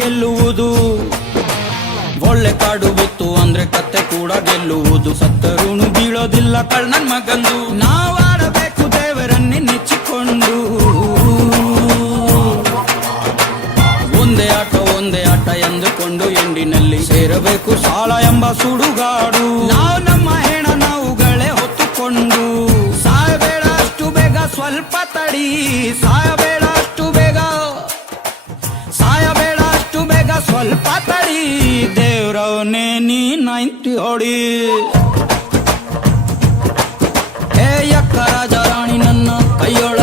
ಗೆಲ್ಲುವುದು. ಒಳ್ಳೆ ಕಾಡು ಬಿತ್ತು ಅಂದ್ರೆ ಕತ್ತೆ ಕೂಡ ಗೆಲ್ಲುವುದು. ಸತ್ತರುಣು ಬೀಳೋದಿಲ್ಲ ಕಳ್ಳನ್ ಮಗಂದು. ನಾವಾಡಬೇಕು ದೇವರನ್ನೇ ನೆಚ್ಚಿಕೊಂಡು. ಒಂದೇ ಆಟ ಎಂದುಕೊಂಡು ಎಂಡಿನಲ್ಲಿ ಸೇರಬೇಕು ಸಾಲ ಎಂಬ ಸುಡುಗಾಡು. ನಾವು ನಮ್ಮ ಹೆಣ ನಾವುಗಳೇ ಹೊತ್ತುಕೊಂಡು. ಸಾಯಬೇಡ ಅಷ್ಟು ಬೇಗ ಸ್ವಲ್ಪ ತಡಿ, ಸಾಯಬೇಡ ಅಷ್ಟು ಬೇಗ, ಸಾಯಬೇಡ ಅಷ್ಟು ಬೇಗ ಸ್ವಲ್ಪ ತಡಿ. ದೇವ್ರವನೇ ನೀ 90 ಹೊಡಿ. ಏ ಯಕ್ಕ ರಾಜ ರಾಣಿ ನನ್ನ ಕೈಯೊಳ